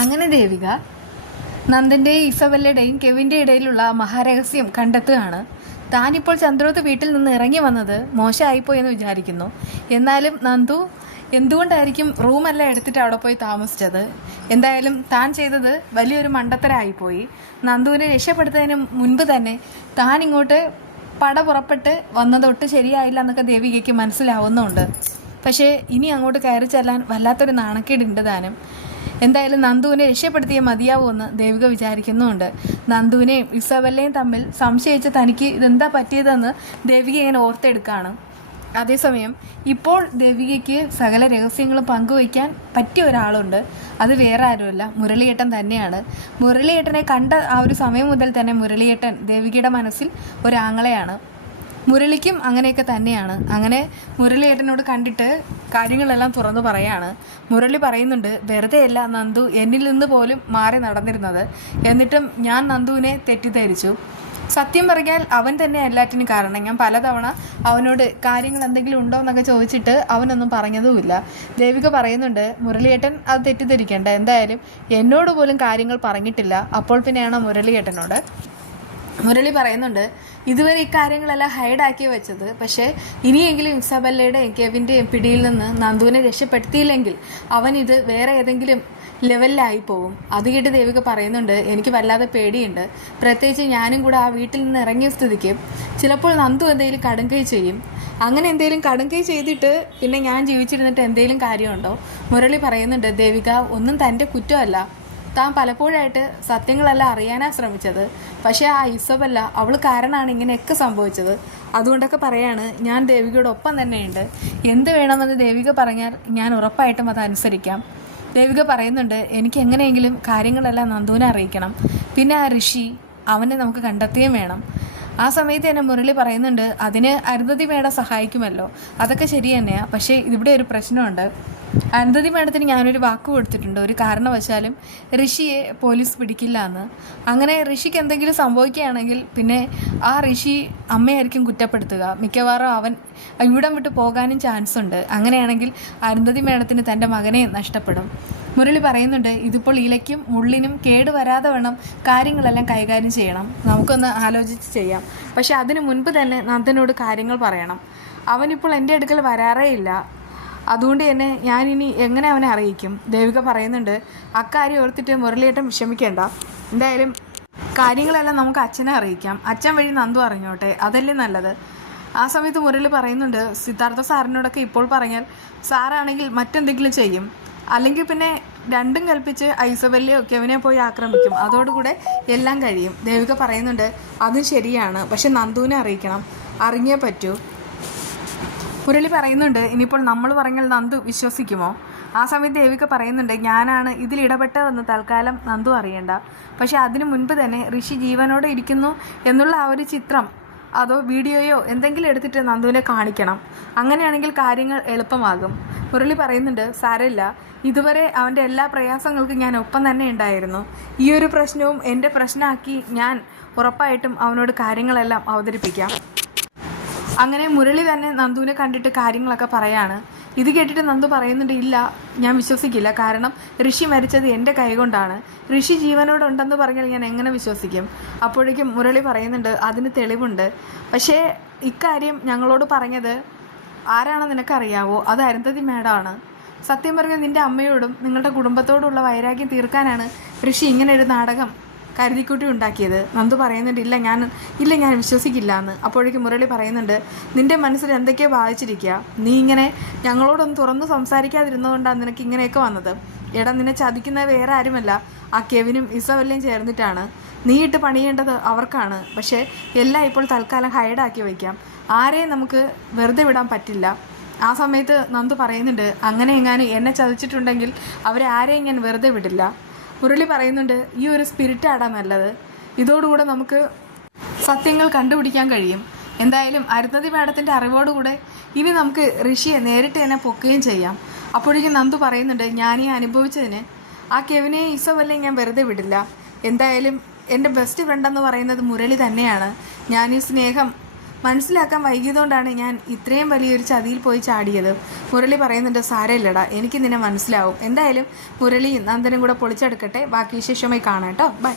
അങ്ങനെ ദേവിക നന്ദൻ്റെയും ഇസബല്ലയുടെയും കെവിൻ്റെ ഇടയിലുള്ള മഹാരഹസ്യം കണ്ടെത്തുകയാണ്. താനിപ്പോൾ ചന്ദ്രോത്ത് വീട്ടിൽ നിന്ന് ഇറങ്ങി വന്നത് മോശമായിപ്പോയെന്ന് വിചാരിക്കുന്നു. എന്നാലും നന്ദു എന്തുകൊണ്ടായിരിക്കും റൂമെല്ലാം എടുത്തിട്ട് അവിടെ പോയി താമസിച്ചത്? എന്തായാലും താൻ ചെയ്തത് വലിയൊരു മണ്ടത്തരമായിപ്പോയി. നന്ദുവിനെ രക്ഷപ്പെടുത്തുന്നതിന് മുൻപ് തന്നെ താൻ ഇങ്ങോട്ട് പട പുറപ്പെട്ട് വന്നതൊട്ട് ശരിയായില്ല എന്നൊക്കെ ദേവികയ്ക്ക് മനസ്സിലാവുന്നുണ്ട്. പക്ഷേ ഇനി അങ്ങോട്ട് കയറി ചെല്ലാൻ വല്ലാത്തൊരു നാണക്കേടുണ്ട് താനും. എന്തായാലും നന്ദുവിനെ രക്ഷപ്പെടുത്തിയേ മതിയാവുമെന്ന് ദേവിക വിചാരിക്കുന്നുമുണ്ട്. നന്ദുവിനെയും ഇസബല്ലയും തമ്മിൽ സംശയിച്ച് തനിക്ക് ഇതെന്താ പറ്റിയതെന്ന് ദേവിക ഇങ്ങനെ ഓർത്തെടുക്കുകയാണ്. അതേസമയം ഇപ്പോൾ ദേവികയ്ക്ക് സകല രഹസ്യങ്ങളും പങ്കുവയ്ക്കാൻ പറ്റിയ ഒരാളുണ്ട്. അത് വേറെ ആരുമല്ല, മുരളിയേട്ടൻ തന്നെയാണ്. മുരളിയേട്ടനെ കണ്ട ആ ഒരു സമയം മുതൽ തന്നെ മുരളിയേട്ടൻ ദേവികയുടെ മനസ്സിൽ ഒരാങ്ങളെയാണ്. മുരളിക്കും അങ്ങനെയൊക്കെ തന്നെയാണ്. അങ്ങനെ മുരളിയേട്ടനോട് കണ്ടിട്ട് കാര്യങ്ങളെല്ലാം തുറന്നു പറയാണ്. മുരളി പറയുന്നുണ്ട്, വെറുതെയല്ല നന്ദു എന്നിൽ നിന്ന് പോലും മാറി നടന്നിരുന്നത്. എന്നിട്ടും ഞാൻ നന്ദുവിനെ തെറ്റിദ്ധരിച്ചു. സത്യം പറഞ്ഞാൽ അവൻ തന്നെ എല്ലാറ്റിനും കാരണം. ഞാൻ പലതവണ അവനോട് കാര്യങ്ങൾ എന്തെങ്കിലും ഉണ്ടോ എന്നൊക്കെ ചോദിച്ചിട്ട് അവനൊന്നും പറഞ്ഞതുമില്ല. ദേവിക പറയുന്നുണ്ട്, മുരളിയേട്ടൻ അത് തെറ്റിദ്ധരിക്കേണ്ട, എന്തായാലും എന്നോട് പോലും കാര്യങ്ങൾ പറഞ്ഞിട്ടില്ല. അപ്പോൾ പിന്നെയാണ് മുരളിയേട്ടനോട്. മുരളി പറയുന്നുണ്ട്, ഇതുവരെ ഇക്കാര്യങ്ങളെല്ലാം ഹൈഡാക്കി വെച്ചത്. പക്ഷേ ഇനിയെങ്കിലും ഇസബല്ലയുടെയും കെവിൻ്റെയും പിടിയിൽ നിന്ന് നന്ദുവിനെ രക്ഷപ്പെടുത്തിയില്ലെങ്കിൽ അവൻ ഇത് വേറെ ഏതെങ്കിലും ലെവലിലായി പോവും. അത് കേട്ട് ദേവിക പറയുന്നുണ്ട്, എനിക്ക് വല്ലാതെ പേടിയുണ്ട്. പ്രത്യേകിച്ച് ഞാനും കൂടെ ആ വീട്ടിൽ നിന്ന് ഇറങ്ങിയ സ്ഥിതിക്ക് ചിലപ്പോൾ നന്ദു എന്തെങ്കിലും കടുങ്കൈ ചെയ്യും. അങ്ങനെ എന്തെങ്കിലും കടുങ്കൈ ചെയ്തിട്ട് പിന്നെ ഞാൻ ജീവിച്ചിരുന്നിട്ട് എന്തെങ്കിലും കാര്യമുണ്ടോ? മുരളി പറയുന്നുണ്ട്, ദേവിക ഒന്നും തൻ്റെ കുറ്റമല്ല. താൻ പലപ്പോഴായിട്ട് സത്യങ്ങളെല്ലാം അറിയാനാണ് ശ്രമിച്ചത്. പക്ഷേ ആ ഇസബല്ല അവൾ കാരണമാണ് ഇങ്ങനെയൊക്കെ സംഭവിച്ചത്. അതുകൊണ്ടൊക്കെ പറയാണ്, ഞാൻ ദേവികയോടൊപ്പം തന്നെയുണ്ട്. എന്ത് വേണമെന്ന് ദേവിക പറഞ്ഞാൽ ഞാൻ ഉറപ്പായിട്ടും അത് അനുസരിക്കാം. ദേവിക പറയുന്നുണ്ട്, എനിക്ക് എങ്ങനെയെങ്കിലും കാര്യങ്ങളെല്ലാം നന്ദുവിനെ അറിയിക്കണം. പിന്നെ ആ ഋഷി അവനെ നമുക്ക് കണ്ടെത്തുകയും വേണം. ആ സമയത്ത് തന്നെ മുരളി പറയുന്നുണ്ട്, അതിന് അരുന്ധതി മേഡം സഹായിക്കുമല്ലോ. അതൊക്കെ ശരി തന്നെയാണ്. പക്ഷേ ഇവിടെ ഒരു പ്രശ്നമുണ്ട്. അരുന്ധതി മേഡത്തിന് ഞാനൊരു വാക്ക് കൊടുത്തിട്ടുണ്ട്, ഒരു കാരണവശാലും ഋഷിയെ പോലീസ് പിടിക്കില്ല എന്ന്. അങ്ങനെ ഋഷിക്ക് എന്തെങ്കിലും സംഭവിക്കുകയാണെങ്കിൽ പിന്നെ ആ ഋഷി അമ്മയായിരിക്കും കുറ്റപ്പെടുത്തുക. മിക്കവാറും അവൻ ഇവിടം വിട്ട് പോകാനും ചാൻസ് ഉണ്ട്. അങ്ങനെയാണെങ്കിൽ അരുന്ധതി മേഡത്തിന് തൻ്റെ മകനെ നഷ്ടപ്പെടും. മുരളി പറയുന്നുണ്ട്, ഇതിപ്പോൾ ഇലയ്ക്കും മുള്ളിനും കേടുവരാതെ വേണം കാര്യങ്ങളെല്ലാം കൈകാര്യം ചെയ്യണം. നമുക്കൊന്ന് ആലോചിച്ച് ചെയ്യാം. പക്ഷെ അതിനു മുൻപ് തന്നെ നന്ദനോട് കാര്യങ്ങൾ പറയണം. അവനിപ്പോൾ എൻ്റെ അടുക്കൽ വരാറേ ഇല്ല. അതുകൊണ്ട് തന്നെ ഞാനിനി എങ്ങനെ അവനെ അറിയിക്കും? ദേവിക പറയുന്നുണ്ട്, അക്കാര്യം ഓർത്തിട്ട് മുരളിയേട്ടൻ വിഷമിക്കേണ്ട. എന്തായാലും കാര്യങ്ങളെല്ലാം നമുക്ക് അച്ഛനെ അറിയിക്കാം. അച്ഛൻ വഴി നന്ദു അറിഞ്ഞോട്ടെ, അതല്ലേ നല്ലത്. ആ സമയത്ത് മുരളി പറയുന്നുണ്ട്, സിദ്ധാർത്ഥ സാറിനോടൊക്കെ ഇപ്പോൾ പറഞ്ഞാൽ സാറാണെങ്കിൽ മറ്റെന്തെങ്കിലും ചെയ്യും. അല്ലെങ്കിൽ പിന്നെ രണ്ടും കൽപ്പിച്ച് ഐസബല്ലയോ കെവിനെ പോയി ആക്രമിക്കും. അതോടുകൂടെ എല്ലാം കഴിയും. ദേവിക പറയുന്നുണ്ട്, അതും ശരിയാണ്. പക്ഷെ നന്ദുവിനെ അറിയിക്കണം, അറിഞ്ഞേ പറ്റൂ. മുരളി പറയുന്നുണ്ട്, ഇനിയിപ്പോൾ നമ്മൾ പറഞ്ഞാൽ നന്ദു വിശ്വസിക്കുമോ? ആ സമയത്ത് ദേവിക പറയുന്നുണ്ട്, ഞാനാണ് ഇതിൽ ഇടപെട്ടതെന്ന് തൽക്കാലം നന്ദു അറിയണ്ട. പക്ഷെ അതിനു മുൻപ് തന്നെ ഋഷി ജീവനോടെ ഇരിക്കുന്നു എന്നുള്ള ആ ഒരു ചിത്രം അതോ വീഡിയോയോ എന്തെങ്കിലും എടുത്തിട്ട് നന്ദുവിനെ കാണിക്കണം. അങ്ങനെയാണെങ്കിൽ കാര്യങ്ങൾ എളുപ്പമാകും. മുരളി പറയുന്നുണ്ട്, സാരമില്ല, ഇതുവരെ അവൻ്റെ എല്ലാ പ്രയാസങ്ങൾക്കും ഞാൻ ഒപ്പം തന്നെ ഉണ്ടായിരുന്നു. ഈ ഒരു പ്രശ്നവും എൻ്റെ പ്രശ്നമാക്കി ഞാൻ ഉറപ്പായിട്ടും അവനോട് കാര്യങ്ങളെല്ലാം അവതരിപ്പിക്കാം. അങ്ങനെ മുരളി തന്നെ നന്ദുവിനെ കണ്ടിട്ട് കാര്യങ്ങളൊക്കെ പറയാണ്. ഇത് കേട്ടിട്ട് നന്ദു പറയുന്നുണ്ട്, ഇല്ല, ഞാൻ വിശ്വസിക്കില്ല. കാരണം ഋഷി മരിച്ചത് എൻ്റെ കൈകൊണ്ടാണ്. ഋഷി ജീവനോടുണ്ടെന്ന് പറഞ്ഞാൽ ഞാൻ എങ്ങനെ വിശ്വസിക്കും? അപ്പോഴേക്കും മുരളി പറയുന്നുണ്ട്, അതിന് തെളിവുണ്ട്. പക്ഷേ ഇക്കാര്യം ഞങ്ങളോട് പറഞ്ഞത് ആരാണെന്ന് നിനക്കറിയാവോ? അത് അരുന്ധതി മേഡമാണ്. സത്യം പറഞ്ഞാൽ നിൻ്റെ അമ്മയോടും നിങ്ങളുടെ കുടുംബത്തോടുള്ള വൈരാഗ്യം തീർക്കാനാണ് ഋഷി ഇങ്ങനെ ഒരു നാടകം കരുതിക്കുട്ടി ഉണ്ടാക്കിയത്. നന്ദു പറയുന്നുണ്ട്, ഇല്ല ഞാൻ വിശ്വസിക്കില്ല എന്ന്. അപ്പോഴേക്കും മുരളി പറയുന്നുണ്ട്, നിൻ്റെ മനസ്സിൽ എന്തൊക്കെയോ ബാധിച്ചിരിക്കുക. നീ ഇങ്ങനെ ഞങ്ങളോടൊന്ന് തുറന്ന് സംസാരിക്കാതിരുന്നതുകൊണ്ടാണ് നിനക്ക് ഇങ്ങനെയൊക്കെ വന്നത്. എടാ, നിന്നെ ചതിക്കുന്നത് വേറെ ആരുമല്ല, ആ കെവിനും ഇസബല്ലയും ചേർന്നിട്ടാണ്. നീ ഇട്ട് പണിയേണ്ടത് അവർക്കാണ്. പക്ഷേ എല്ലാം ഇപ്പോൾ തൽക്കാലം ഹൈഡാക്കി വയ്ക്കാം. ആരെയും നമുക്ക് വെറുതെ വിടാൻ പറ്റില്ല. ആ സമയത്ത് നന്ദു പറയുന്നുണ്ട്, അങ്ങനെ എങ്ങാനും എന്നെ ചതിച്ചിട്ടുണ്ടെങ്കിൽ അവരെ ആരെയും ഞാൻ വെറുതെ വിടില്ല. മുരളി പറയുന്നുണ്ട്, ഈ ഒരു സ്പിരിറ്റാണ് നല്ലത്. ഇതോടുകൂടെ നമുക്ക് സത്യങ്ങൾ കണ്ടുപിടിക്കാൻ കഴിയും. എന്തായാലും അരുന്ധതി മേഡത്തിൻ്റെ അറിവോടുകൂടെ ഇനി നമുക്ക് ഋഷിയെ നേരിട്ട് തന്നെ പൊക്കുകയും ചെയ്യാം. അപ്പോഴേക്കും നന്ദു പറയുന്നുണ്ട്, ഞാനീ അനുഭവിച്ചതിന് ആ കെവിനെയും ഇസബല്ലയും ഞാൻ വെറുതെ വിടില്ല. എന്തായാലും എൻ്റെ ബെസ്റ്റ് ഫ്രണ്ടെന്ന് പറയുന്നത് മുരളി തന്നെയാണ്. ഞാൻ ഈ സ്നേഹം മനസ്സിലാക്കാൻ വൈകിയതുകൊണ്ടാണ് ഞാൻ ഇത്രയും വലിയൊരു ചതിയിൽ പോയി ചാടിയത്. മുരളി പറയുന്നുണ്ട്, സാരമില്ലടാ, എനിക്ക് നിന്നെ മനസ്സിലാവും. എന്തായാലും മുരളിയും നന്ദനും കൂടെ പൊളിച്ചെടുക്കട്ടെ. ബാക്കി വിശേഷമായി കാണാം കേട്ടോ. ബൈ.